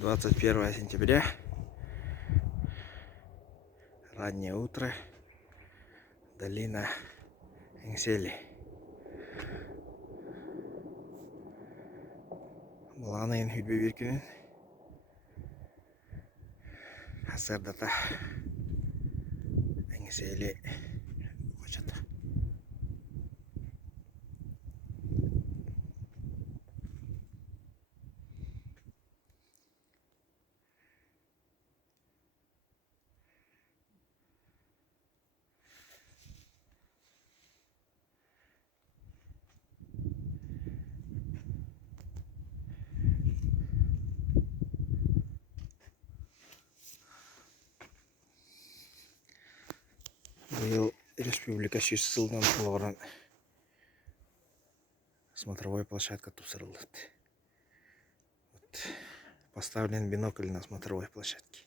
21 сентября. Раннее утро. Долина Энгсели. Буланы хүлбе биркенин. Асырдата Энгсели кочата. Был республика сылдан толгорон смотровой площадка тусырылды. Вот поставлен бинокль на смотровой площадке.